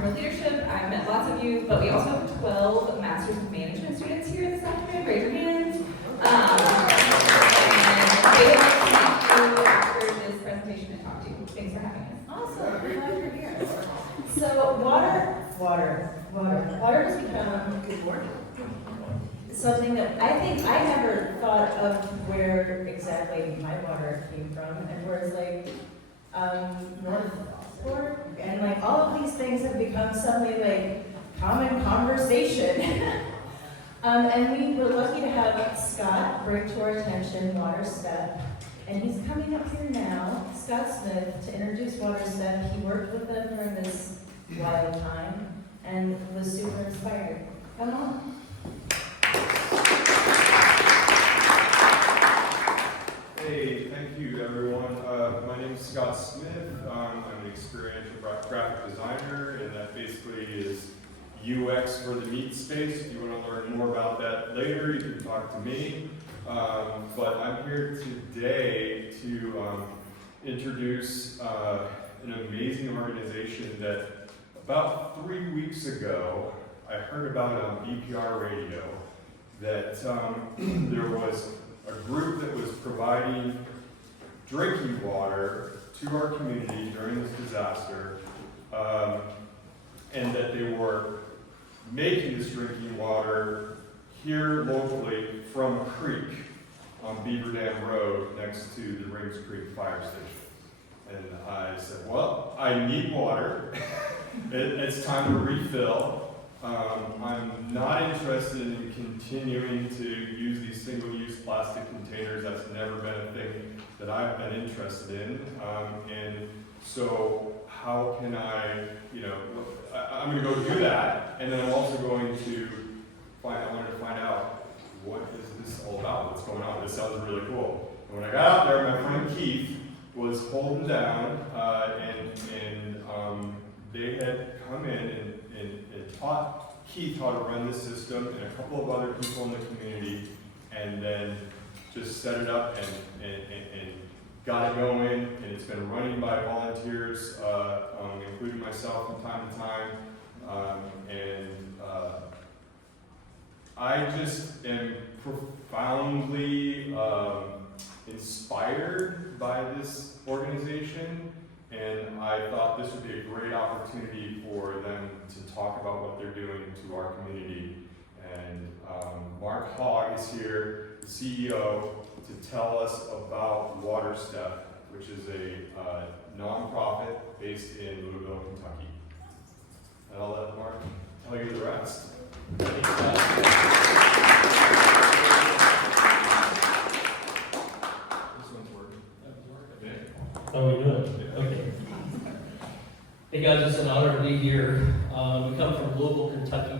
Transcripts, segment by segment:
entrepreneurial leadership. I've met lots of you, but we also have 12 Masters of Management students here this afternoon. Raise your hands. And they would like to meet you after this presentation and talk to you. Thanks for having us. Awesome, I'm glad you're here. So water has become good work. Something that I think I never thought of where exactly my water came from, and where it's like North Fork, and like all of these things have become suddenly like common conversation. And we were lucky to have Scott bring to our attention WaterStep, and he's coming up here now, Scott Smith, to introduce WaterStep. He worked with them during this wild time and was super inspired. Come on. Hey, thank you everyone. My name is Scott Smith. I'm an experiential graphic designer, and that basically is UX for the meat space. If you want to learn more about that later, you can talk to me. But I'm here today to introduce an amazing organization that about 3 weeks ago I heard about on BPR radio that there was a group that was providing drinking water to our community during this disaster, and that they were making this drinking water here locally from a creek on Beaver Dam Road next to the Rings Creek Fire Station. And I said, well, I need water. It's time to refill. I'm not interested in continuing to use these single-use plastic containers. That's never been a thing that I've been interested in. And so how can I I'm going to go do that, and then I'm also going to I wanted to find out, what is this all about? What's going on? This sounds really cool. And when I got out there, my friend Keith was holding down, and they had come in and taught Keith how to run the system, and a couple of other people in the community, and then just set it up and got it going, and it's been running by volunteers, including myself from time to time, I just am profoundly inspired by this organization, and I thought this would be a great opportunity for them to talk about what they're doing to our community. And Mark Hogg is here, the CEO, to tell us about WaterStep, which is a nonprofit based in Louisville, Kentucky. And I'll let Mark tell you the rest. This one's working. Oh, we do it? Okay. Hey guys, it's an honor to be here. We come from Louisville, Kentucky.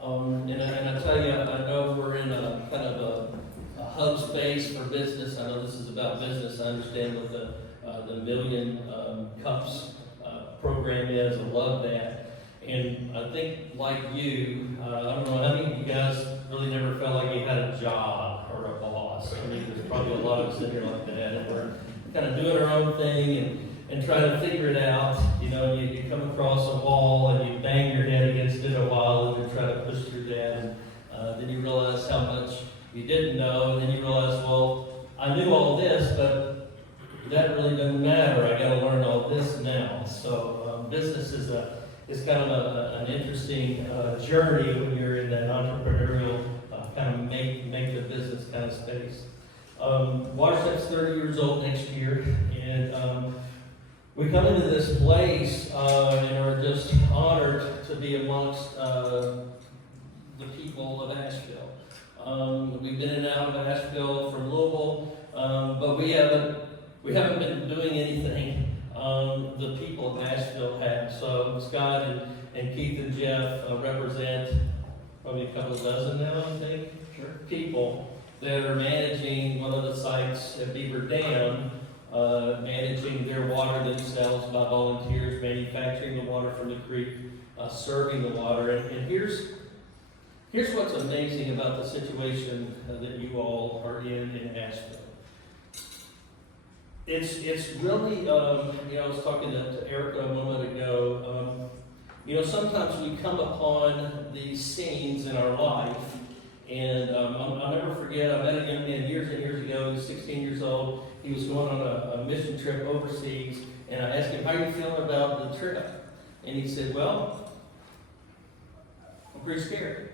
And I tell you, I know we're in a kind of a hub space for business. I know this is about business. I understand what the Million Cups program is. I love that. And I think, like you, I don't know how many of you guys really never felt like you had a job or a boss. I mean, there's probably a lot of us in here like that, and we're kind of doing our own thing and trying to figure it out. You know, you come across a wall and you bang your head against it a while and then try to push through that, and then you realize how much you didn't know, and then you realize, well, I knew all this, but that really doesn't matter. I got to learn all this now. So business is kind of an interesting journey when you're in that entrepreneurial kind of make the business kind of space. WaterStep's 30 years old next year, and we come into this place and are just honored to be amongst the people of Asheville. We've been in and out of Asheville from Louisville, but we haven't been doing anything. The people of Asheville have. So Scott and Keith and Jeff represent probably a couple dozen now, I think, people that are managing one of the sites at Beaver Dam, managing their water themselves by volunteers, manufacturing the water from the creek, serving the water. And here's what's amazing about the situation that you all are in Asheville. It's really, I was talking to Erica a moment ago, You know, sometimes we come upon these scenes in our life, and I'll never forget, I met a young man years and years ago. He was 16 years old. He was going on a mission trip overseas, and I asked him, how are you feeling about the trip? And he said, well, I'm pretty scared.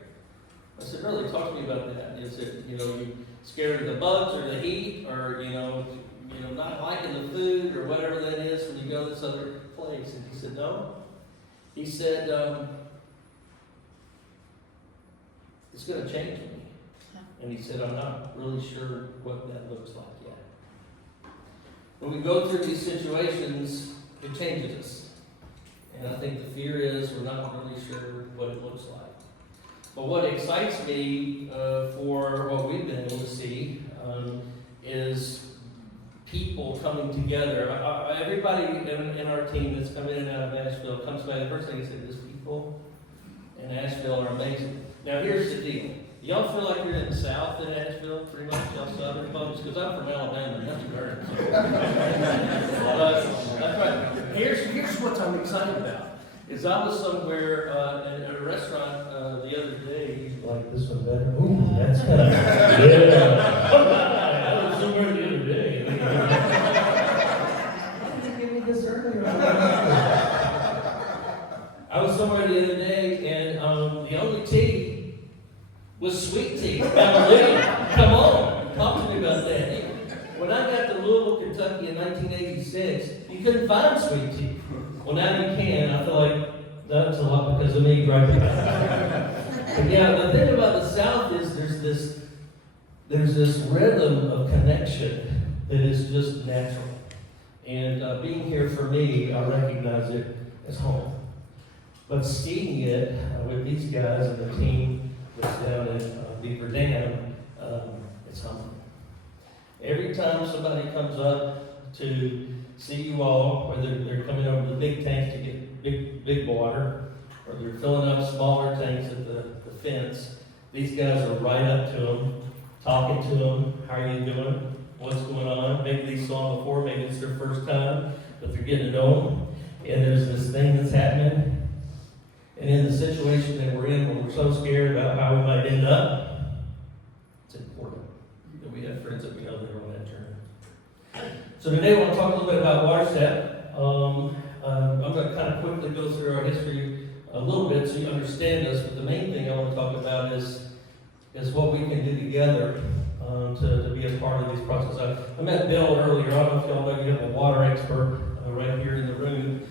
I said, really? Talk to me about that. He said, you know, you scared of the bugs or the heat, or, you know, not liking the food or whatever that is when you go to this other place. And he said, no. He said, it's going to change me. And he said, I'm not really sure what that looks like yet. When we go through these situations, it changes us. And I think the fear is we're not really sure what it looks like. But what excites me for what we've been able to see is people coming together. Everybody in our team that's come in and out of Asheville comes by. The first thing he said, these people in Asheville are amazing. Now here's the deal. Y'all feel like you're in the South in Asheville, pretty much, y'all Southern folks? Because I'm from Alabama, and that's where that's right. Here's what I'm excited about. Is I was somewhere in a restaurant the other day. You like this one better? Ooh, that's kind of, yeah. I was somewhere the other day. Give me this earlier. I was somewhere the other day, and the only tea was sweet tea. Hallelujah. Come on, talk to me about that. When I got to Louisville, Kentucky in 1986, you couldn't find sweet tea. Well, now you can. I feel like that's a lot because of me right now. But yeah, the thing about the South is there's this rhythm of connection that is just natural. And being here for me, I recognize it as home. But seeing it with these guys and the team that's down in Beaver Dam, it's humbling. Every time somebody comes up to see you all, whether they're coming over the big tanks to get big water, or they're filling up smaller tanks at the fence, these guys are right up to them, talking to them. How are you doing? What's going on? Maybe they saw them before, maybe it's their first time, but they're getting to know them. And there's this thing that's happening. And in the situation that we're in, when we're so scared about how we might end up, it's important that we have friends that we know that are on that journey. So today I want to talk a little bit about WaterStep. I'm going to kind of quickly go through our history a little bit so you understand us, but the main thing I want to talk about is what we can do together to be a part of these processes. I met Bill earlier. I don't know if y'all know you have a water expert right here in the room.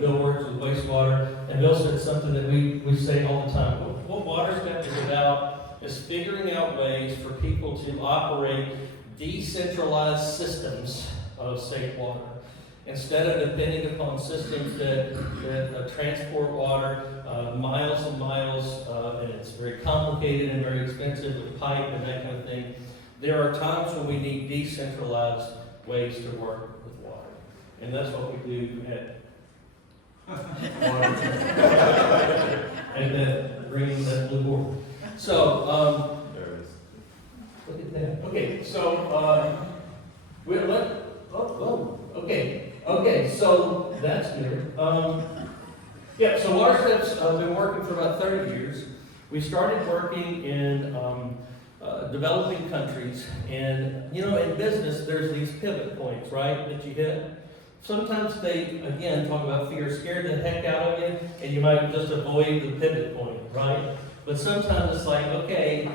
Bill works with wastewater, and Bill said something that we say all the time. What WaterStep is about is figuring out ways for people to operate decentralized systems of safe water. Instead of depending upon systems that transport water miles and miles, and it's very complicated and very expensive with pipe and that kind of thing, there are times when we need decentralized ways to work with water. And that's what we do at and then bringing that blue board. So, There it is. look at that. Okay, so, okay, so that's good. Yeah, so WaterStep's been working for about 30 years. We started working in developing countries, and you know, in business, there's these pivot points, right, that you hit. Sometimes they, again, talk about fear, scare the heck out of you, and you might just avoid the pivot point, right? But sometimes it's like, okay,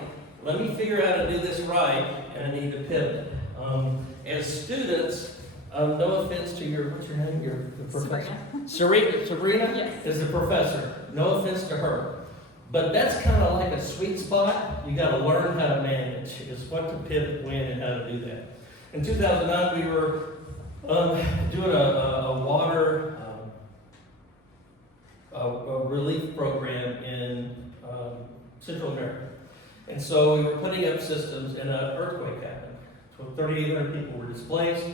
let me figure out how to do this right, and I need to pivot. As students, no offense to what's your name? Your professor? Sabrina Yes. is the professor. No offense to her. But that's kind of like a sweet spot. You got to learn how to manage, is what to pivot when and how to do that. In 2009, we were doing a water relief program in Central America. And so we were putting up systems, and an earthquake happened. So 3,800 people were displaced.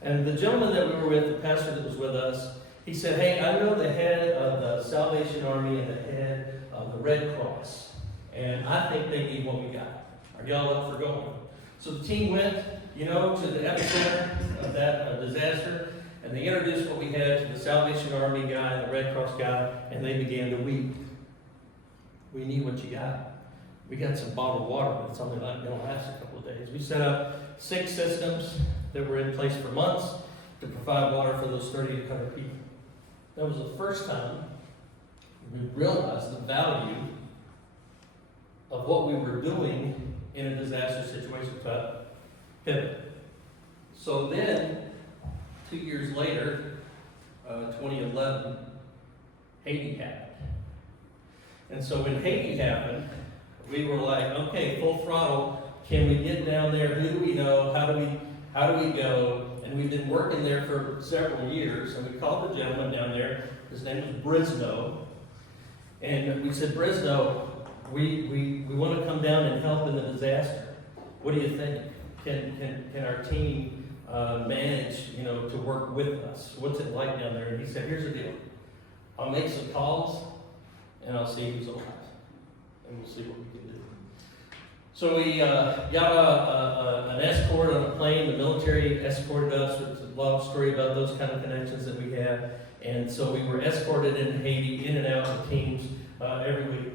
And the gentleman that we were with, the pastor that was with us, he said, hey, I know the head of the Salvation Army and the head of the Red Cross, and I think they need what we got. Are y'all up for going? So the team went, to the epicenter of that disaster, And they introduced what we had to the Salvation Army guy and the Red Cross guy, and they began to weep. We need what you got. We got some bottled water, but it's only not going to last a couple of days. We set up 6 systems that were in place for months to provide water for those 3,800 people. That was the first time we realized the value of what we were doing in a disaster situation type pivot. So then, 2 years later, 2011, Haiti happened. And so when Haiti happened, we were like, okay, full throttle. Can we get down there? Who do we know? How do we go? And we've been working there for several years. And we called the gentleman down there. His name was Brisno. And we said, Brisno, we want to come down and help in the disaster. What do you think? Can our team manage, to work with us? What's it like down there? And he said, here's the deal. I'll make some calls and I'll see who's alive. And we'll see what we can do. So we got an escort on a plane. The military escorted us. It's a long story about those kind of connections that we have. And so we were escorted into Haiti, in and out of teams every week.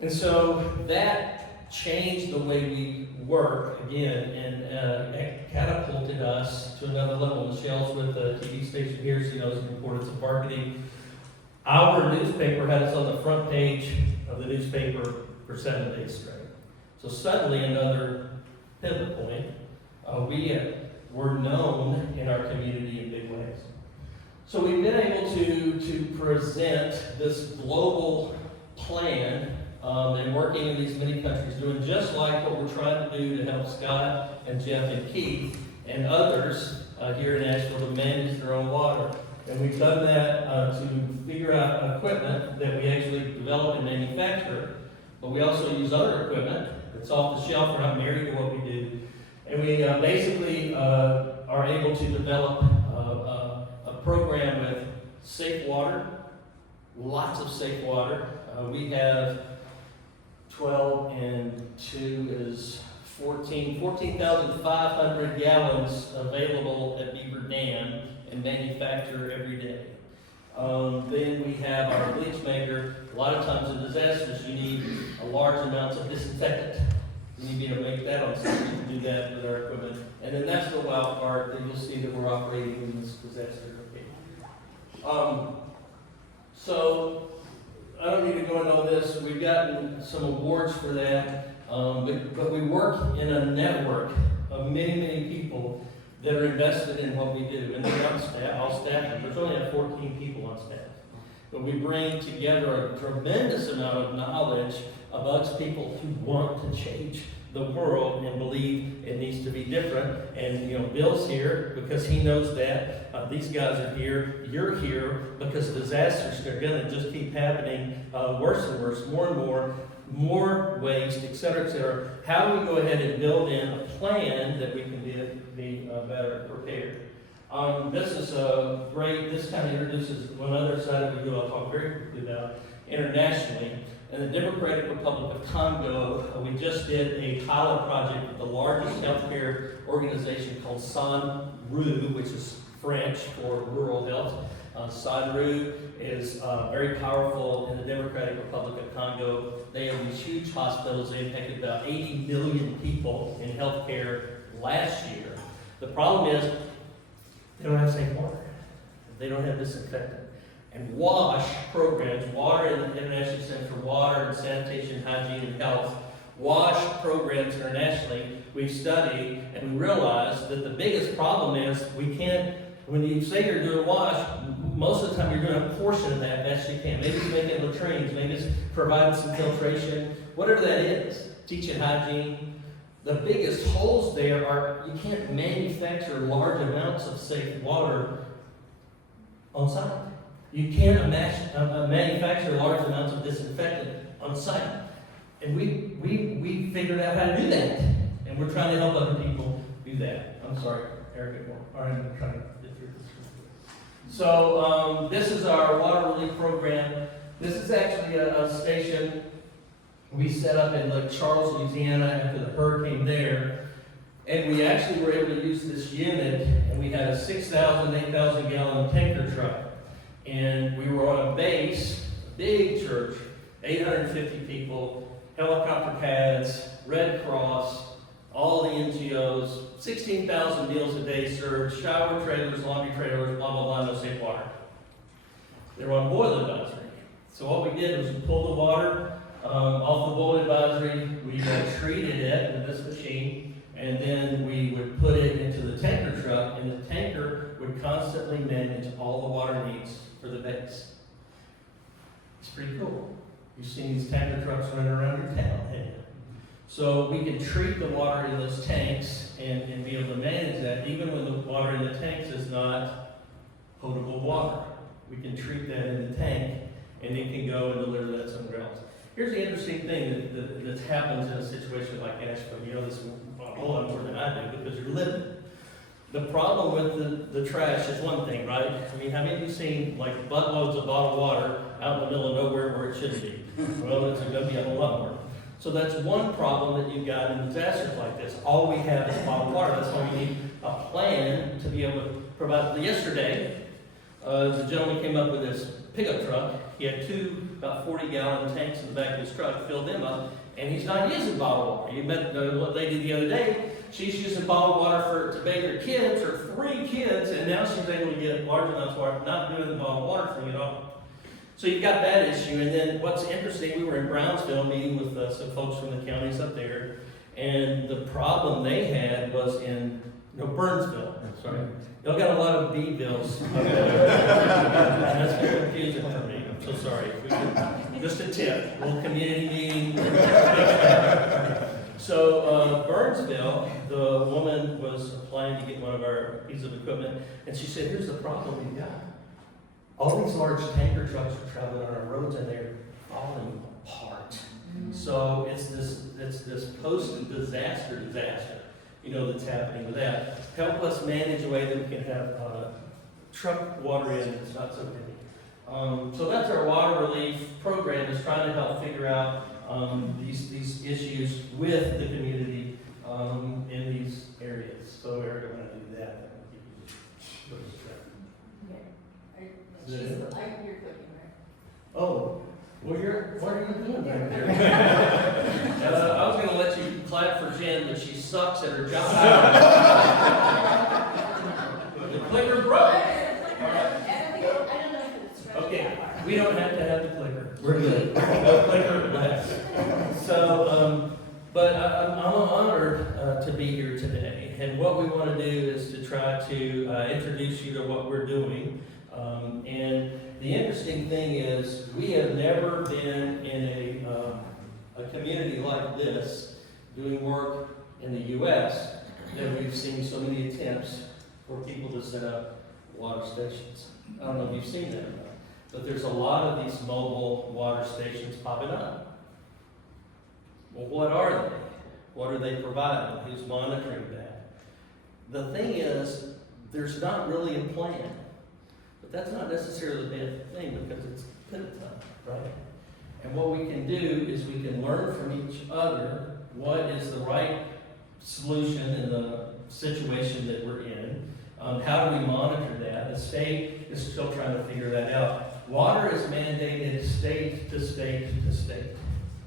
And so that changed the way we work again, and catapulted us to another level. Michelle's with the TV station here. She knows the importance of marketing. Our newspaper had us on the front page of the newspaper for 7 days straight. So suddenly another pivot point. We were known in our community in big ways. So we've been able to present this global plan and working in these many countries, doing just like what we're trying to do to help Scott and Jeff and Keith and others here in Asheville to manage their own water. And we've done that to figure out equipment that we actually develop and manufacture, but we also use other equipment that's off the shelf. We're not married to what we do. And we basically are able to develop a program with safe water, lots of safe water. We have 12 and 2 is 14,500 gallons available at Beaver Dam and manufacture every day. Then we have our bleach maker. A lot of times in disasters, you need a large amounts of disinfectant. You need to be able to make that on site. We can do that with our equipment. And then that's the wild part that you'll see that we're operating in this disaster. So I don't need to go into all this. We've gotten some awards for that. But we work in a network of many, many people that are invested in what we do. And they're on staff, all staff. There's only 14 people on staff. But we bring together a tremendous amount of knowledge amongst people who want to change the world and believe it needs to be different. And Bill's here because he knows that. These guys are here. You're here because disasters are going to just keep happening worse and worse, more and more waste, et cetera, et cetera. How do we go ahead and build in a plan that we can be better prepared? This is great. This kind of introduces one other side of the I'll talk very quickly about internationally. In the Democratic Republic of Congo, we just did a pilot project with the largest healthcare organization called SANRU, which is French for rural health. SANRU is very powerful in the Democratic Republic of Congo. They have these huge hospitals. They impacted about 80 million people in healthcare last year. The problem is they don't have safe water. They don't have disinfectant. And WASH programs, Water and the International Center for Water and Sanitation, Hygiene, and Health, WASH programs internationally, we've studied and we realized that the biggest problem is we can't, when you say you're doing WASH, most of the time you're doing a portion of that best you can. Maybe it's making latrines, maybe it's providing some filtration, whatever that is, teaching hygiene. The biggest holes there are you can't manufacture large amounts of safe water on site. You can't manufacture large amounts of disinfectant on site. And we figured out how to do that. And we're trying to help other people do that. I'm sorry, Eric, more. All right, I'm trying to get through this. So this is our water relief program. This is actually a station we set up in Lake Charles, Louisiana after the hurricane there. And we actually were able to use this unit, and we had a 6,000, 8,000 gallon tanker truck. And we were on a base, a big church, 850 people, helicopter pads, Red Cross, all the NGOs, 16,000 meals a day served, shower trailers, laundry trailers, blah, blah, blah, no safe water. They were on boil advisory. So what we did was we pulled the water off the boil advisory, we treated it with this machine, and then we would put it into the tanker truck, and the tanker would constantly manage all the water needs for the base. It's pretty cool. You've seen these tanker trucks running around your town, haven't you? So we can treat the water in those tanks and be able to manage that, even when the water in the tanks is not potable water. We can treat that in the tank, and it can go and deliver that somewhere else. Here's the interesting thing that happens in a situation like Asheville. You know this a whole lot more than I do because you're living it. The problem with the trash is one thing, right? I mean, how many of you seen like buttloads of bottled water out in the middle of nowhere where it shouldn't be? Well, it's going to be a whole lot more. So that's one problem that you've got in disasters like this. All we have is bottled water. That's why we need a plan to be able to provide. Yesterday, the gentleman came up with this pickup truck. He had two about 40-gallon tanks in the back of his truck, filled them up, and he's not using bottled water. You met the lady the other day. She's using bottled water to bathe her kids, her 3 kids, and now she's able to get large amounts of water, not doing the bottled water thing at all. So you've got that issue, and then what's interesting, we were in Brownsville meeting with some folks from the counties up there, and the problem they had was in Burnsville. Sorry, y'all got a lot of B bills up there, and that's been confusing for me. I'm so sorry. Just a tip, little community meeting. So Burnsville, the woman was applying to get one of our pieces of equipment, and she said, "Here's the problem we've got. All these large tanker trucks are traveling on our roads and they're falling apart." So it's this post-disaster disaster, that's happening with that. Help us manage a way that we can have truck water in that's not so big. So that's our water relief program, is trying to help figure out these issues with the community in these areas. So Erica, when I do that, You're cooking, right? oh, well, what are you doing back there? I was going to let you clap for Jen, but she sucks at her job. The clicker broke. I don't know if it's right. Okay, we don't have to have the clicker. We're good. No clicker left. So, but I'm honored to be here today. And what we want to do is to try to introduce you to what we're doing. And the interesting thing is, we have never been in a community like this doing work in the U.S. that we've seen so many attempts for people to set up water stations. I don't know if you've seen that or not, but there's a lot of these mobile water stations popping up. Well, what are they? What are they providing? Who's monitoring that? The thing is, there's not really a plan. But that's not necessarily a bad thing, because it's pivot time, right? And what we can do is we can learn from each other what is the right solution in the situation that we're in. How do we monitor that? The state is still trying to figure that out. Water is mandated state to state to state.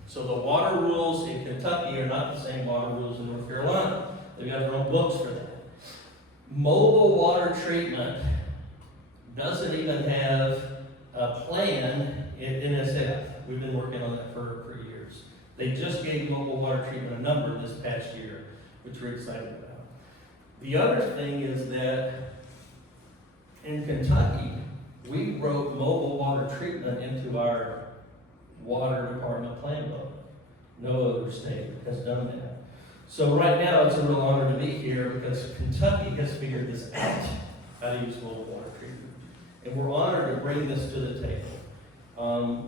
So the water rules in Kentucky are not the same water rules in North Carolina. They've got their own books for that. Mobile water treatment doesn't even have a plan in NSF. We've been working on that for years. They just gave mobile water treatment a number this past year, which we're excited about. The other thing is that in Kentucky, we wrote mobile water treatment into our water department plan book. No other state has done that. So right now, it's a real honor to be here because Kentucky has figured this out, how to use mobile water treatment. And we're honored to bring this to the table.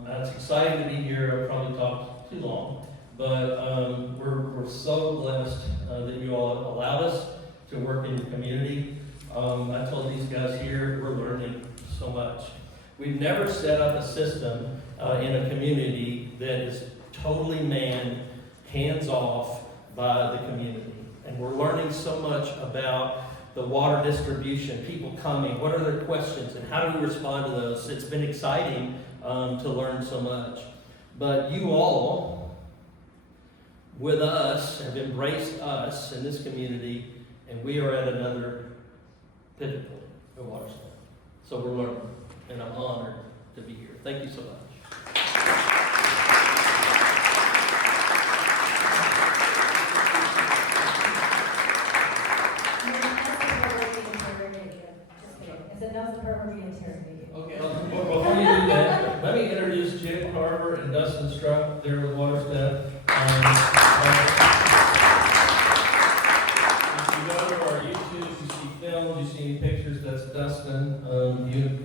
It's exciting to be here. I've probably talked too long, but we're so blessed that you all allowed us to work in your community. I told these guys here, we're learning so much. We've never set up a system in a community that is totally manned, hands-off by the community. And we're learning so much about the water distribution, people coming, what are their questions, and how do we respond to those? It's been exciting to learn so much. But you all, with us, have embraced us in this community, and we are at another pivot point at WaterStep. So we're learning, and I'm honored to be here. Thank you so much. Okay, before you do that, let me introduce Jim Carver and Dustin Struck there with WaterStep. If you go to our YouTube, you see films, you see pictures, that's Dustin.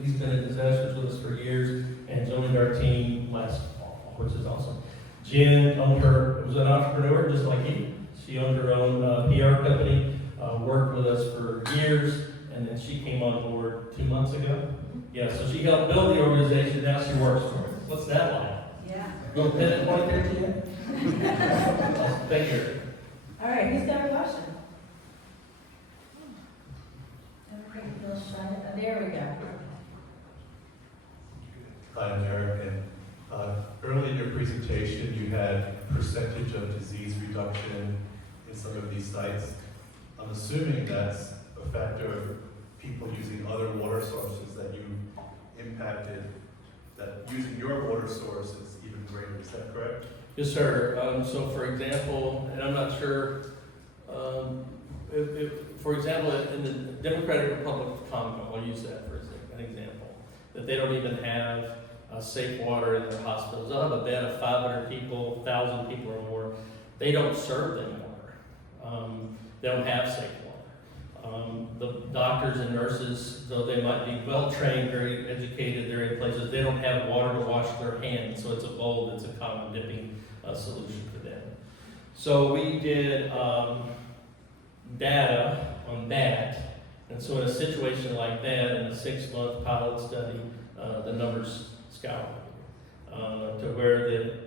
He's been in disasters with us for years and joined our team last fall, which is awesome. Jen was an entrepreneur just like he. She owned her own PR company, worked with us for years, and then she came on board 2 months ago. Yeah, so she helped build the organization, now she works for it. What's that like? Yeah. Little pivot point there, Jen? Thank you. All right, who's got a question? Everybody feels shy. Oh, there we go. Hi, I'm Eric, and early in your presentation, you had percentage of disease reduction in some of these sites. I'm assuming that's a factor of people using other water sources that you impacted, that using your water source is even greater. Is that correct? Yes, sir. So for example, and I'm not sure, for example, in the Democratic Republic of Congo, I'll use that for an example, that they don't even have safe water in their hospitals. They'll have a bed of 500 people, 1,000 people or more. They don't serve them water. They don't have safe water. The doctors and nurses, though they might be well-trained, very educated, they're in places, they don't have water to wash their hands, so it's a bowl, it's a common dipping solution for them. So we did data on that, and so in a situation like that, in a 6-month pilot study, the numbers skyrocket to where the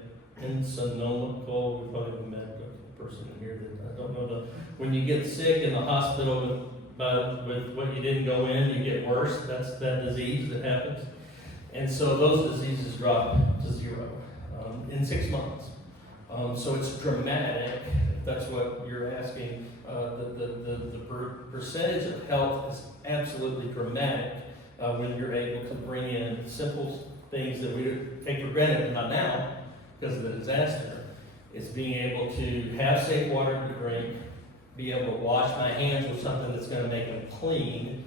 insomniacal, we probably met a person in here that I don't know, when you get sick in the hospital with what you didn't go in, you get worse. That's that disease that happens. And so those diseases drop to 0 in 6 months. So it's dramatic, if that's what you're asking. The percentage of health is absolutely dramatic when you're able to bring in simple things that we take for granted, not now because of the disaster. It's being able to have safe water to drink, be able to wash my hands with something that's going to make them clean.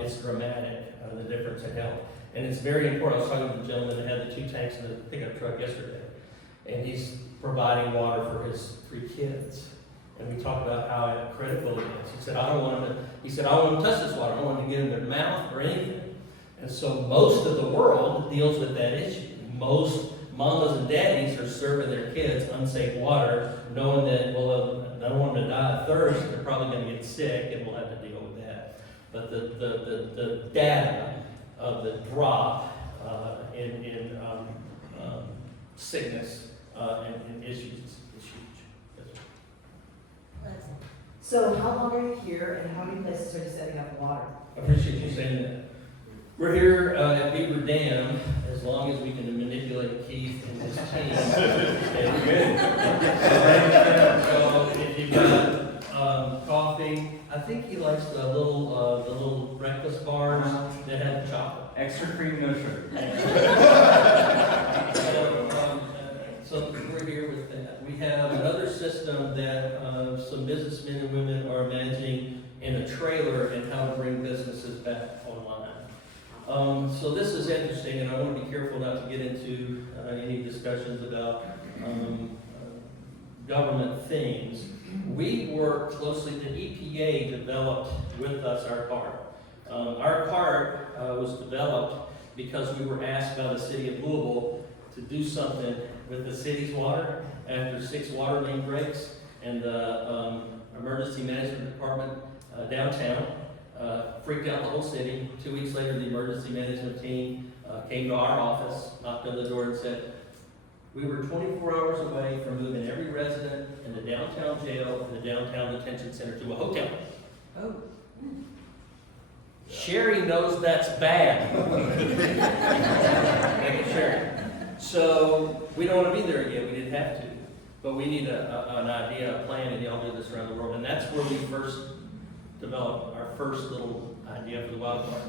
It's dramatic, the difference in health. And it's very important. I was talking to the gentleman that had the 2 tanks in the pickup truck yesterday, and he's providing water for his 3 kids. And we talked about how critical it is. He said, I don't want them to touch this water. I don't want them to get in their mouth or anything. And so most of the world deals with that issue. Most mamas and daddies are serving their kids unsafe water, knowing that, well, I don't want them to die of thirst. They're probably going to get sick, and we'll have to deal with that. But the data of the drop in sickness and issues is huge. Yes, sir. So how long are you here, and how many places are you setting up water? I appreciate you saying that. We're here at Beaver Dam as long as we can manipulate Keith and his team. So if you've got coffee, I think he likes the little breakfast bars that have chocolate. Extra cream, no sugar. So we're here with that. We have another system that some businessmen and women are managing in a trailer and how to bring businesses back online. So this is interesting, and I want to be careful not to get into any discussions about government things. We work closely, the EPA developed with us our card. Our card was developed because we were asked by the city of Louisville to do something with the city's water after 6 water main breaks, and the emergency management department downtown freaked out the whole city. 2 weeks later, the emergency management team came to our office, knocked on the door and said, We were 24 hours away from moving every resident in the downtown jail and the downtown detention center to a hotel. Oh. Sherry knows that's bad. Thank you, Sherry. So we don't want to be there again. We didn't have to. But we need an idea, a plan, and y'all do this around the world. And that's where we first developed our first little idea for the wildfire.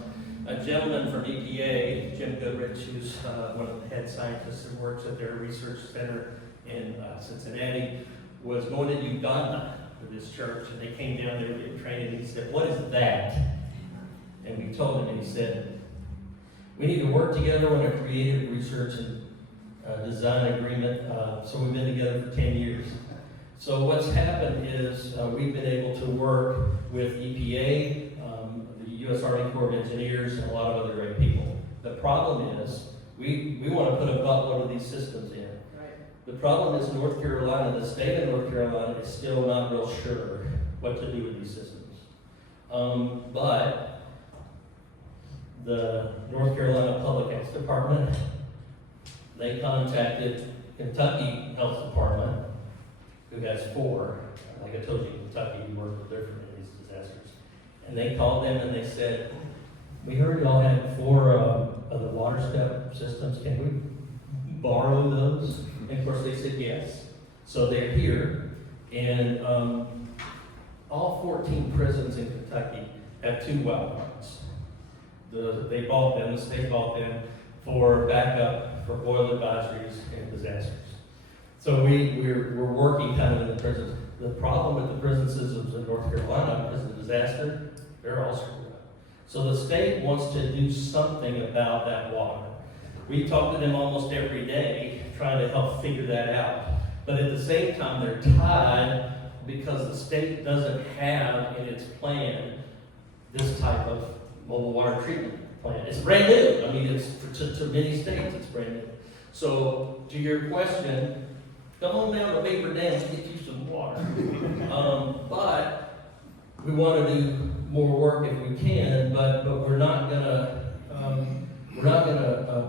A gentleman from EPA, Jim Goodrich, who's one of the head scientists that works at their research center in Cincinnati, was going to Uganda with this church, and they came down there to get training, and he said, "What is that?" And we told him, and he said, "We need to work together on a creative research and design agreement." So we've been together for 10 years. So what's happened is we've been able to work with EPA, the U.S. Army Corps of Engineers, and a lot of other great people. The problem is we want to put a buttload of these systems in. Right. The problem is North Carolina, the state of North Carolina, is still not real sure what to do with these systems. But the North Carolina Public Health Department, they contacted Kentucky Health Department, who has 4. Like I told you, Kentucky, we work with different in these disasters. And they called them and they said, "We heard y'all had 4 of the WaterStep systems. Can we borrow those?" And of course they said yes. So they're here. And all 14 prisons in Kentucky have 2 well points. They bought them, the state bought them for backup for oil advisories and disasters. So we're working kind of in the prisons. The problem with the prison systems in North Carolina is the disaster, they're all screwed up. So the state wants to do something about that water. We talk to them almost every day trying to help figure that out. But at the same time, they're tied because the state doesn't have in its plan this type of mobile water treatment plant. It's brand new. I mean, it's to many states, it's brand new. So to your question, come on down to Beaver Dam and get you some water. But we want to do more work if we can, but we're not gonna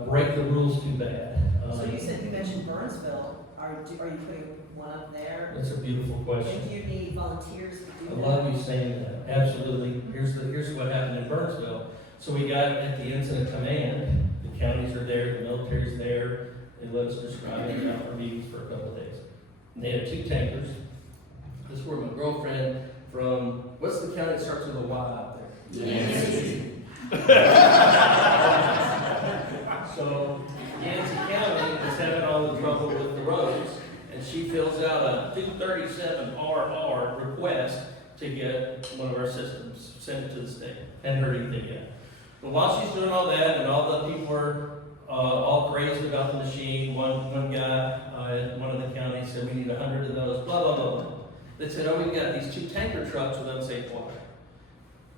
break the rules too bad. So you mentioned Burnsville. Are you putting one up there? That's a beautiful question. And do you need volunteers to do I that? love you saying that. Absolutely. Here's what happened in Burnsville. So we got at the incident command. The counties are there, the military's there. They let us describe it out for meetings for a couple of days. And they had 2 tankers. This is where my girlfriend from, what's the county that starts with a Y out there? Yancey. So Yancey County is having all the trouble with the roads, and she fills out a 237RR request to get one of our systems sent to the state. Hadn't heard anything yet. But while she's doing all that, and all the people are all crazy about the machine, one guy in one of the counties said, "We need 100 of those, blah, blah, blah." They said, "Oh, we've got these 2 tanker trucks with unsafe water."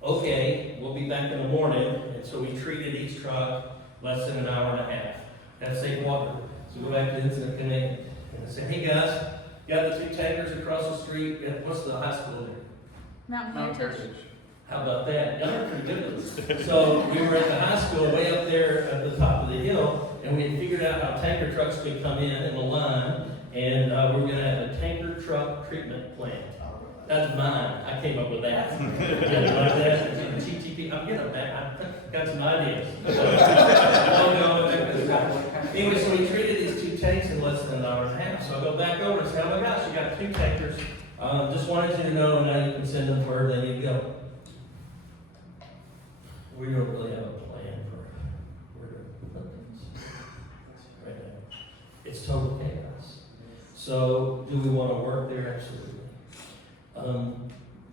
Okay, we'll be back in the morning. And so we treated each truck less than an hour and a half. Have safe water. So we go back to the incident command. And I said, "Hey guys, got the 2 tankers across the street. What's the high school there?" Mount Heritage. How about that? Y'all are pretty good with this. So we were at the high school way up there at the top of the hill, and we had figured out how tanker trucks could come in the line, and we were going to have a tanker truck treatment plant. That's mine. I came up with that. Yeah, like that. TTP. I'm getting back. I've got some ideas. Anyway, so we treated these 2 tanks in less than an hour and a half. So I go back over and say, "Oh my gosh, you got 2 tankers. Just wanted you to know now you can send them wherever they need to go." We don't really have a plan for where to put things right now. It's total chaos. So do we want to work there? Absolutely.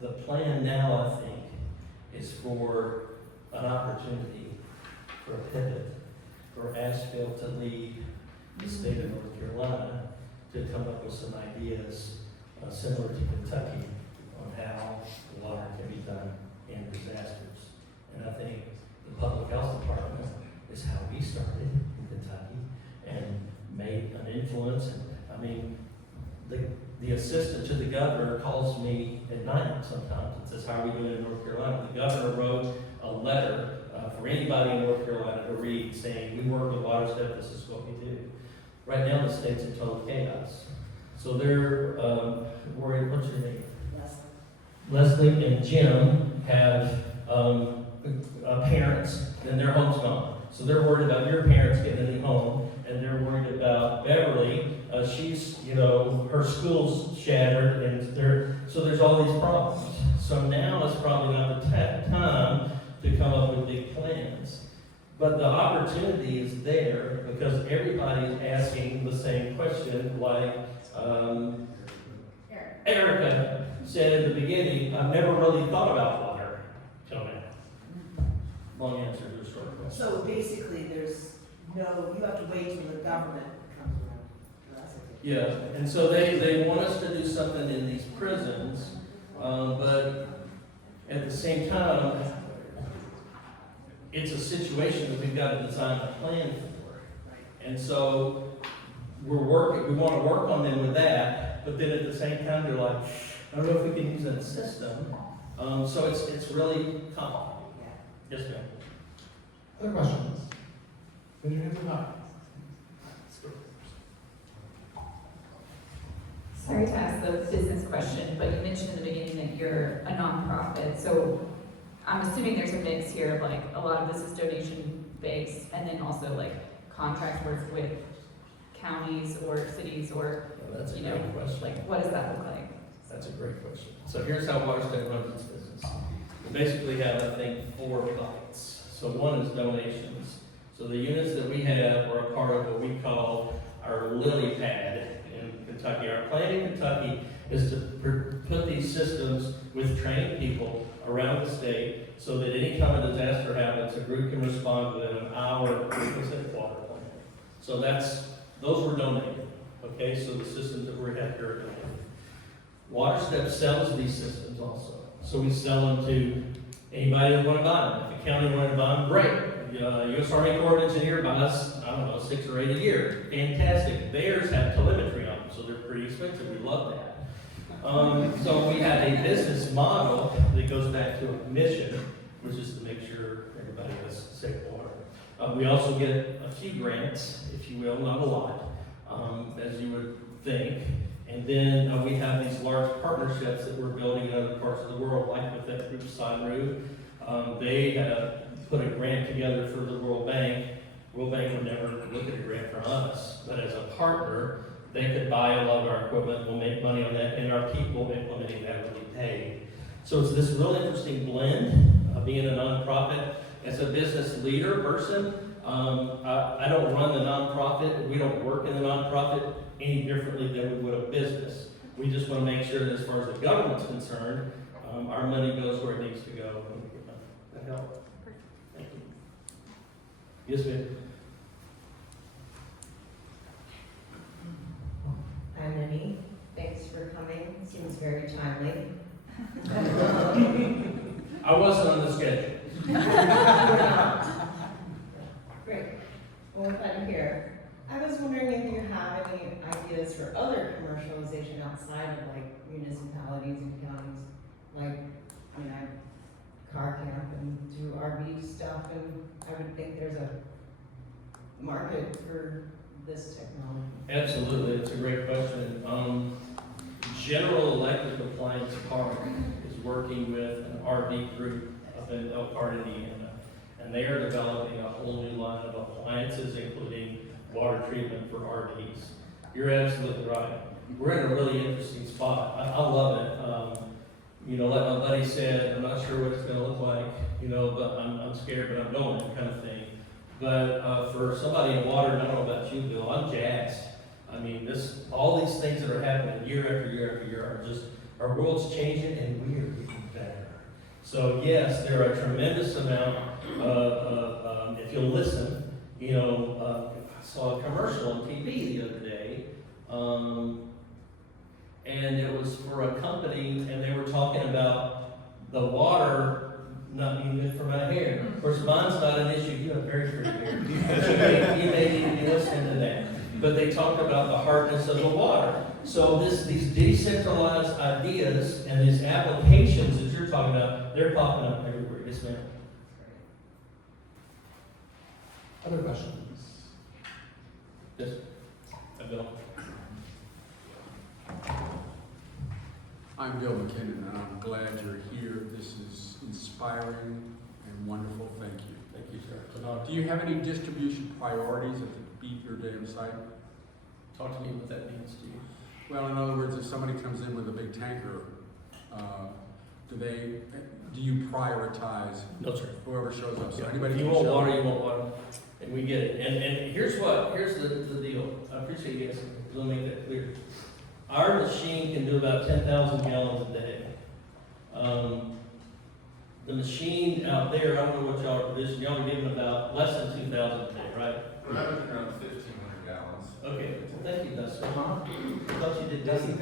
The plan now, I think, is for an opportunity for a pivot, for Asheville to lead the state of North Carolina to come up with some ideas similar to Kentucky on how water can be done in disasters. And I think the public health department is how we started in Kentucky and made an influence. And I mean, the assistant to the governor calls me at night sometimes and says, "How are we doing in North Carolina?" The governor wrote a letter for anybody in North Carolina to read saying, "We work with WaterStep, this is what we do." Right now, the state's in total chaos. So they're worried, what's your name? Leslie and Jim have parents, and their home's gone. So they're worried about your parents getting a new home, and they're worried about Beverly. She's, her school's shattered, and so there's all these problems. So now is probably not the time to come up with big plans. But the opportunity is there because everybody is asking the same question, like Erica said at the beginning, I've never really thought about water till now. Long answer to a short question. So basically, you have to wait till the government comes around. That's it. Yeah, and so they want us to do something in these prisons, but at the same time, it's a situation that we've got to design a plan for. And so we want to work on them with that, but then at the same time, they're like, I don't know if we can use that system. So it's really complicated. Yes, ma'am. Other questions? Raise your hands up high. Sorry to ask the business question, but you mentioned in the beginning that you're a nonprofit. So I'm assuming there's a mix here of like a lot of this is donation based, and then also like contract work with counties or cities or That's a great question. like what does that look like? That's a great question. So here's how WaterStep runs its business. We basically have, I think, 4 buckets. So one is donations. So the units that we have are a part of what we call our lily pad in Kentucky. Our plan in Kentucky is to put these systems with trained people around the state so that any time a disaster happens, a group can respond within an hour of a water plant. So those were donated. Okay, so the systems that we have here are donated. WaterStep sells these systems also. So we sell them to anybody that want to buy them. If the county want to buy them, great. U.S. Army Corps of Engineers buys, 6 or 8 a year. Fantastic. Theirs have telemetry on them, so they're pretty expensive. We love that. So we have a business model that goes back to a mission, which is to make sure everybody has safe water. We also get a few grants, if you will, not a lot, as you would think. And then we have these large partnerships that we're building in other parts of the world, like with that group Sunroof. They have put a grant together for the World Bank. World Bank would never look at a grant from us, but as a partner, they could buy a lot of our equipment, we'll make money on that, and our people implementing that will be paid. So it's this really interesting blend of being a nonprofit. As a business leader person, I don't run the nonprofit. We don't work in the nonprofit any differently than we would a business. We just want to make sure that as far as the government's concerned, our money goes where it needs to go. That help? Thank you. Yes, ma'am. I'm Minnie. Thanks for coming. Seems very timely. I wasn't on the schedule. Great. Well, with that here, I was wondering if you have any ideas for other commercialization outside of like municipalities and counties. Like, I car camp and do RV stuff, and I would think there's a market for this technology. Absolutely, it's a great question. General Electric Appliance Park is working with an RV group up in Elkhart, Indiana, and they are developing a whole new line of appliances, including water treatment for RVs. You're absolutely right. We're in a really interesting spot. I love it. Like my buddy said, I'm not sure what it's going to look like, but I'm scared, but I'm going, kind of thing. But for somebody in water, and I don't know about you, Bill, I'm jazzed. All these things that are happening year after year after year are just, our world's changing and we are getting better. So yes, there are a tremendous amount of, if you'll listen, I saw a commercial on TV the other day, and it was for a company, and they were talking about the water not being good for my hair. Of course, mine's not an issue. You have very pretty hair. You may need to be listening to that. But they talked about the hardness of the water. So these decentralized ideas and these applications that you're talking about, they're popping up everywhere. Yes, ma'am. Other questions? Yes. Bill. I'm Bill McKinnon, and I'm glad you're here. This is inspiring and wonderful. Thank you. Thank you, sir. It's an honor. Do you have any distribution priorities at the Beaver Dam site? Talk to me what that means to you. Well, in other words, if somebody comes in with a big tanker, do you prioritize No, sir. whoever shows up? So Yeah. anybody If you can want show water, up? you want water, and we get it. And here's the deal. I appreciate you asking. Let me make that clear. Our machine can do about 10,000 gallons a day. The machine out there, I don't know what y'all are producing. Y'all are giving about less than 2,000 a day, right? We're averaging around 1,500 gallons. Okay. Well, thank you, Dustin. I thought you did Dustin.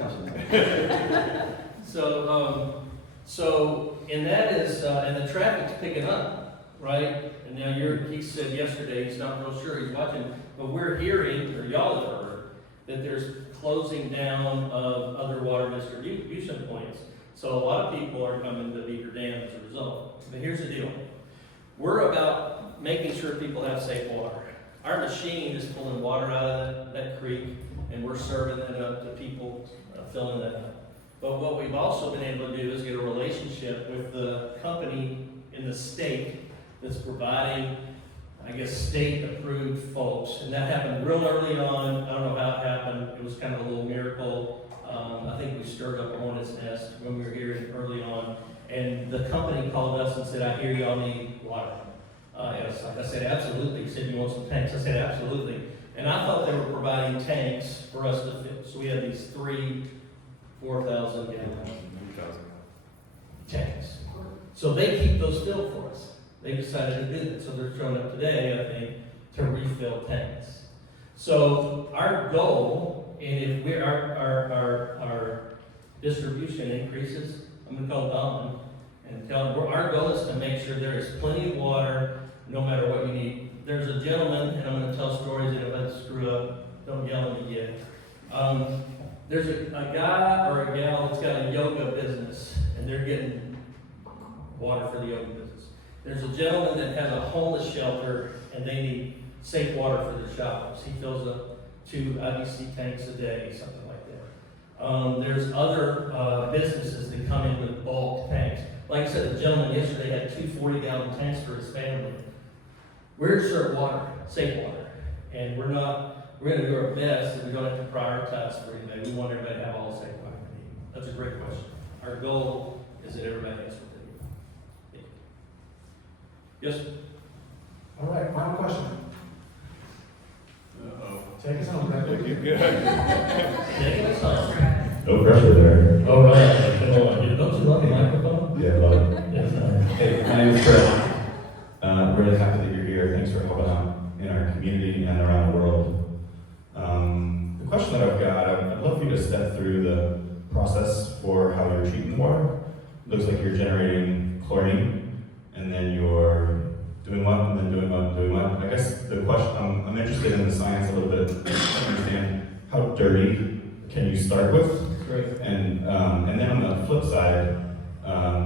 And that is, and the traffic's picking up, right? And now he said yesterday, he's not real sure, he's watching, but we're hearing, or y'all have heard, that there's closing down of other water distribution points. So a lot of people are coming to Beaver Dam as a result. But here's the deal. We're about making sure people have safe water. Our machine is pulling water out of that creek, and we're serving that up to people, filling that up. But what we've also been able to do is get a relationship with the company in the state that's providing, I guess, state-approved folks. And that happened real early on. I don't know how it happened. It was kind of a little miracle. I think we stirred up a hornet's nest when we were here early on. And the company called us and said, I hear y'all need water. I said, absolutely. He said, you want some tanks? I said, absolutely. And I thought they were providing tanks for us to fill. So we had these 4,000 gallon tanks. So they keep those filled for us. They decided to do that. So they're showing up today, I think, to refill tanks. So our goal, and if our distribution increases, I'm going to call Don and tell him our goal is to make sure there is plenty of water no matter what you need. There's a gentleman, and I'm going to tell stories, and if I screw up, don't yell at me yet. There's a guy or a gal that's got a yoga business, and they're getting water for the yoga business. There's a gentleman that has a homeless shelter, and they need safe water for their showers. He fills up 2 IBC tanks a day, something like that. There's other businesses that come in with bulk tanks. Like I said, the gentleman yesterday had 2 40-gallon tanks for his family. We're to serve water, safe water, and we're going to do our best that we don't have to prioritize for anybody. We want everybody to have all the safe water they need. That's a great question. Our goal is that everybody has what they need. Yes? All right, final question. Take us home, Brett. Taking us home. No pressure there. All right. Come on. Don't you love the microphone? Yeah, love it. Yes, Hey, my name is Fred. I'm really happy that you're here. Thanks for helping out in our community and around the world. The question that I've got, I'd love for you to step through the process for how you're treating the water. It looks like you're generating chlorine, and then you're doing what, and then doing what, and doing what. I guess the question, I'm interested in the science a little bit to understand how dirty can you start with? Great. And then on the flip side,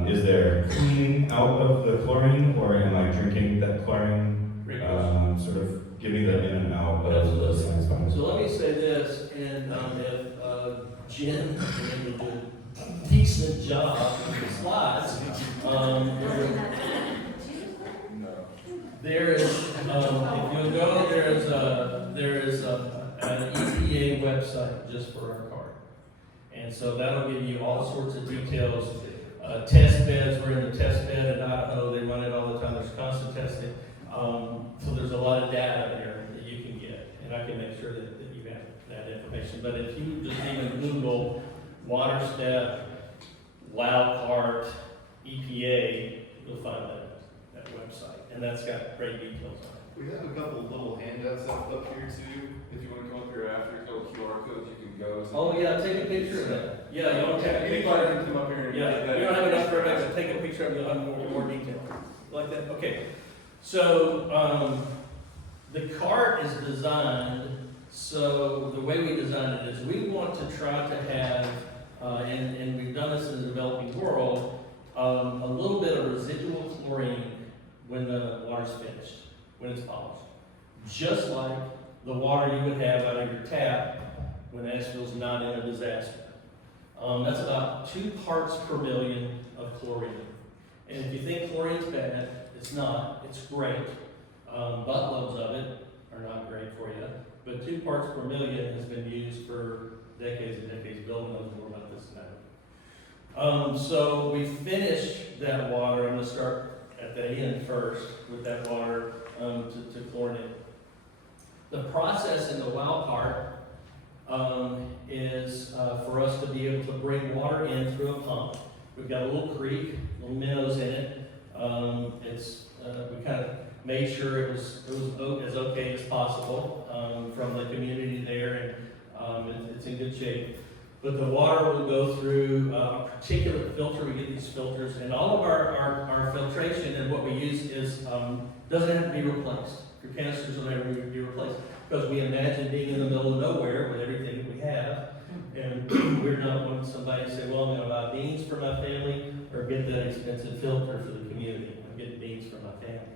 is there cleaning out of the chlorine, or am I drinking that chlorine? Sort of give me the in and out of the science behind it. So let me say this, and if Jen can do a decent job with the slides, there is, if you'll go, there is an EPA website just for our card. And so that'll give you all sorts of details. Test beds, we're in the test bed in Idaho, they run it all the time, there's constant testing. So there's a lot of data there that you can get, and I can make sure that you have that information. But if you just even Google WaterStep, Loudcart, EPA, you'll find that website, and that's got great details on it. We have a couple of little handouts up here too. If you want to come up here after, little QR codes you can go to. Oh yeah, take a picture of that. Yeah, you want to take a picture? Anybody can come up here and Yeah, take that. you don't have enough for everybody, so take a picture of it, you'll have more detail. Like that? Okay. So, the cart is designed, so the way we designed it is we want to try to have, and we've done this in the developing world, a little bit of residual chlorine when the water's finished, when it's polished. Just like the water you would have out of your tap when Asheville's not in a disaster. That's about 2 parts per million of chlorine. And if you think chlorine's bad, it's not. It's great. Buttloads of it are not great for you. But 2 parts per million has been used for decades and decades. Bill knows more about this than I do. So we finished that water. I'm going to start at the end first with that water to chlorinate. The process in the wild part is for us to be able to bring water in through a pump. We've got a little creek, little minnows in it. We kind of made sure it was as okay as possible from the community there, and it's in good shape. But the water will go through a particular filter. We get these filters, and all of our filtration and what we use is doesn't have to be replaced. Your canisters will never be replaced because we imagine being in the middle of nowhere with everything that we have, and we're not wanting somebody to say, "Well, I'm going to buy beans for my family or get that expensive filter for the community. I'm getting beans for my family."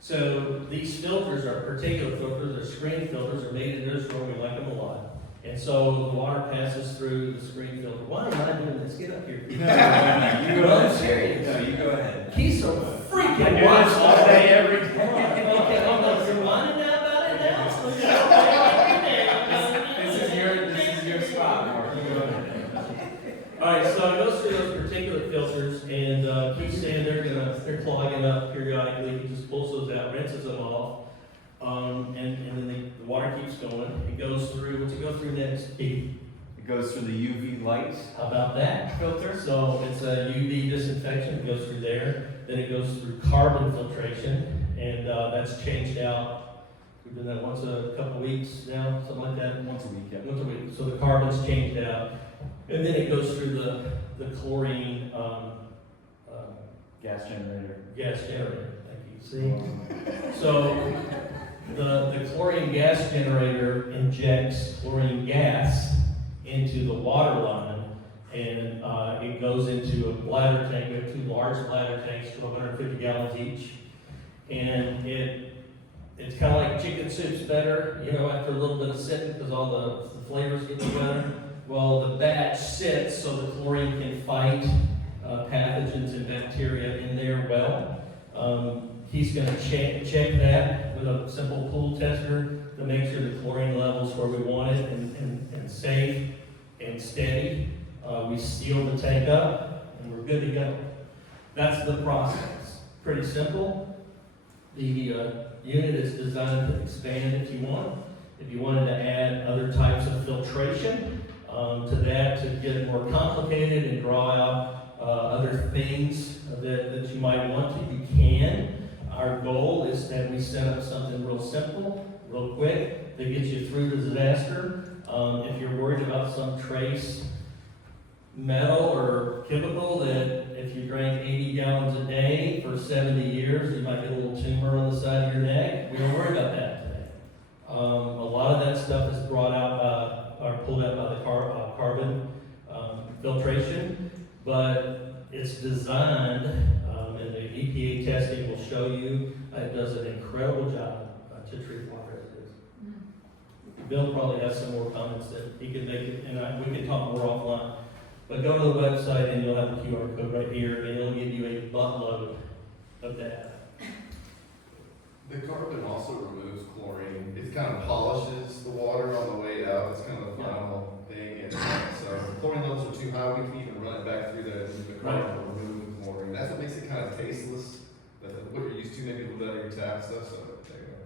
So these filters are particular filters. They're screen filters. They're made in Israel. We like them a lot. And so the water passes through the screen filter. Why am I doing this? Get up here. No, you go I'm ahead. serious. No, you go ahead. He's so freaking I do this all day, every day. Okay, I'm like, reminded now about it now. This is your spot, Mark. You go ahead. All right, so it goes through those particular filters, and keep saying they're clogging up periodically. He just pulls those out, rinses them off, and then the water keeps going. It goes through. What's it go through next, Keith? It goes through the UV light How about that? filter. So it's a UV disinfection. It goes through there. Then it goes through carbon filtration, and that's changed out. We've done that once a couple weeks now, something like that. Once a week, yeah. Once a week. So the carbon's changed out, and then it goes through the chlorine Gas generator. gas generator. Thank you. See. So the chlorine gas generator injects chlorine gas into the water line, and it goes into a bladder tank. We have 2 large bladder tanks, 150 gallons each, and it's kind of like chicken soup's better, after a little bit of sitting because all the flavors get together. Well, the batch sits so the chlorine can fight pathogens and bacteria in there well. He's going to check that with a simple pool tester to make sure the chlorine level's where we want it and safe and steady. We seal the tank up and we're good to go. That's the process. Pretty simple. The unit is designed to expand if you want. If you wanted to add other types of filtration to that to get it more complicated and draw out other things that you might want to, you can. Our goal is that we set up something real simple, real quick, that gets you through the disaster. If you're worried about some trace metal or chemical that if you drank 80 gallons a day for 70 years, you might get a little tumor on the side of your neck. We don't worry about that today. A lot of that stuff is brought out or pulled out by the carbon filtration, but it's designed, and the EPA testing will show you it does an incredible job to treat water as it is. Bill probably has some more comments that he can make it, and we can talk more offline. But go to the website and you'll have the QR code right here, and it'll give you a buttload of data. The carbon also removes chlorine. It kind of polishes the water on the way out. It's kind of the final thing. And so if the chlorine levels are too high, we can even run it back through the carbon will remove the chlorine. That's what makes it kind of tasteless. What you're used to, maybe a little bit of your tap stuff. So there you go.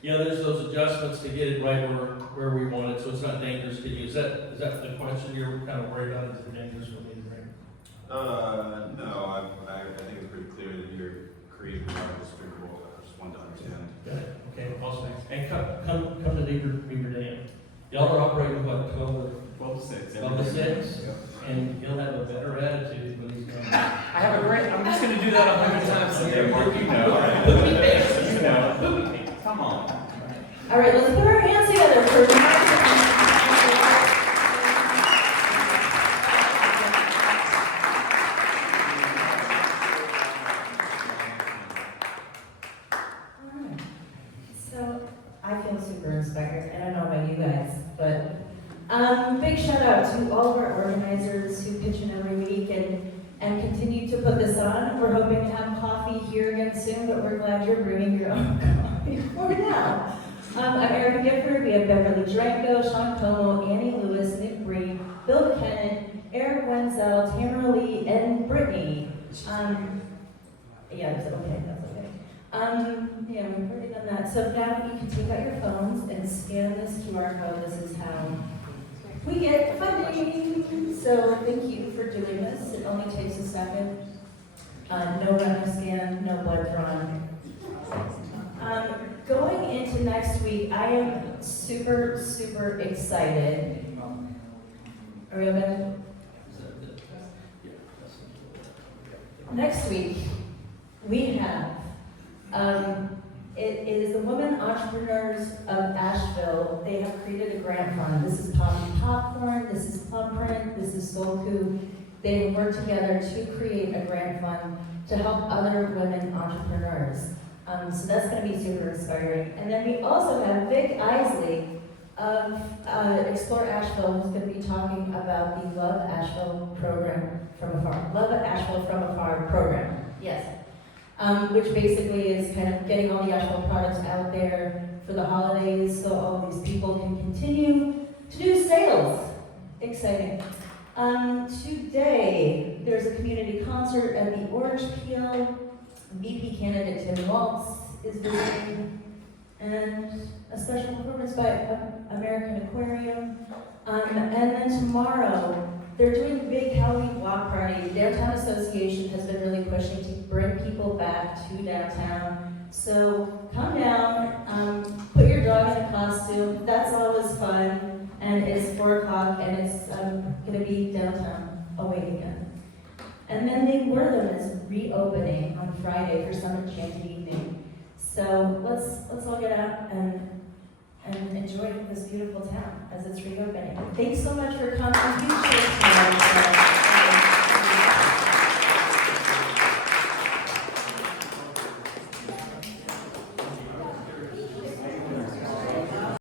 Yeah, there's those adjustments to get it right where we want it, so it's not dangerous to use. Is that the question you're kind of worried about? Is it dangerous for me to drink? No, I think it's pretty clear that your creek is drinkable. I just wanted to understand. Good. Okay, awesome. And come to Beaver Dam. Y'all are operating what, 12 to 6. 12 to 6? And he'll have a better attitude when he's done. I have a great, I'm just going to do that 100 times a day, Mark. You know. You know. Come on. All right, let's put our hands together for So I feel super inspired. I don't know about you guys, but to all of our organizers who pitch in every week and continue to put this on. We're hoping to have coffee here again soon, but we're glad you're brewing your own coffee for now. I'm Erica Gifford. We have Beverly Dranko, Sean Como, Annie Lewis, Nick Bree, Bill Buchanan, Eric Wenzel, Tamara Lee, and Brittany. Yeah, that's okay, that's okay. Yeah, we've already done that. So now you can take out your phones and scan this QR code. This is how we get funding. So thank you for doing this. It only takes a second. No retina scan, no blood drawn. Going into next week, I am super, super excited. Are we okay? Next week, we have, it is the Women Entrepreneurs of Asheville. They have created a grant fund. This is Poppy Popcorn, this is Plum Print, this is Soulku. They have worked together to create a grant fund to help other women entrepreneurs. So that's going to be super inspiring. And then we also have Vic Isley of Explore Asheville, who's going to be talking about the Love Asheville program from afar. Love Asheville from afar program, yes. Which basically is kind of getting all the Asheville products out there for the holidays so all these people can continue to do sales. Exciting. Today, there's a community concert at the Orange Peel. VP candidate Tim Waltz is visiting, and a special performance by American Aquarium. And then tomorrow, they're doing a big Halloween block party. The Downtown Association has been really pushing to bring people back to downtown. So come down, put your dog in a costume. That's always fun. And it's 4 o'clock, and it's going to be downtown awake again. And then the Wortham is reopening on Friday for some enchanted evening. So let's all get out and enjoy this beautiful town as it's reopening. Thanks so much for coming.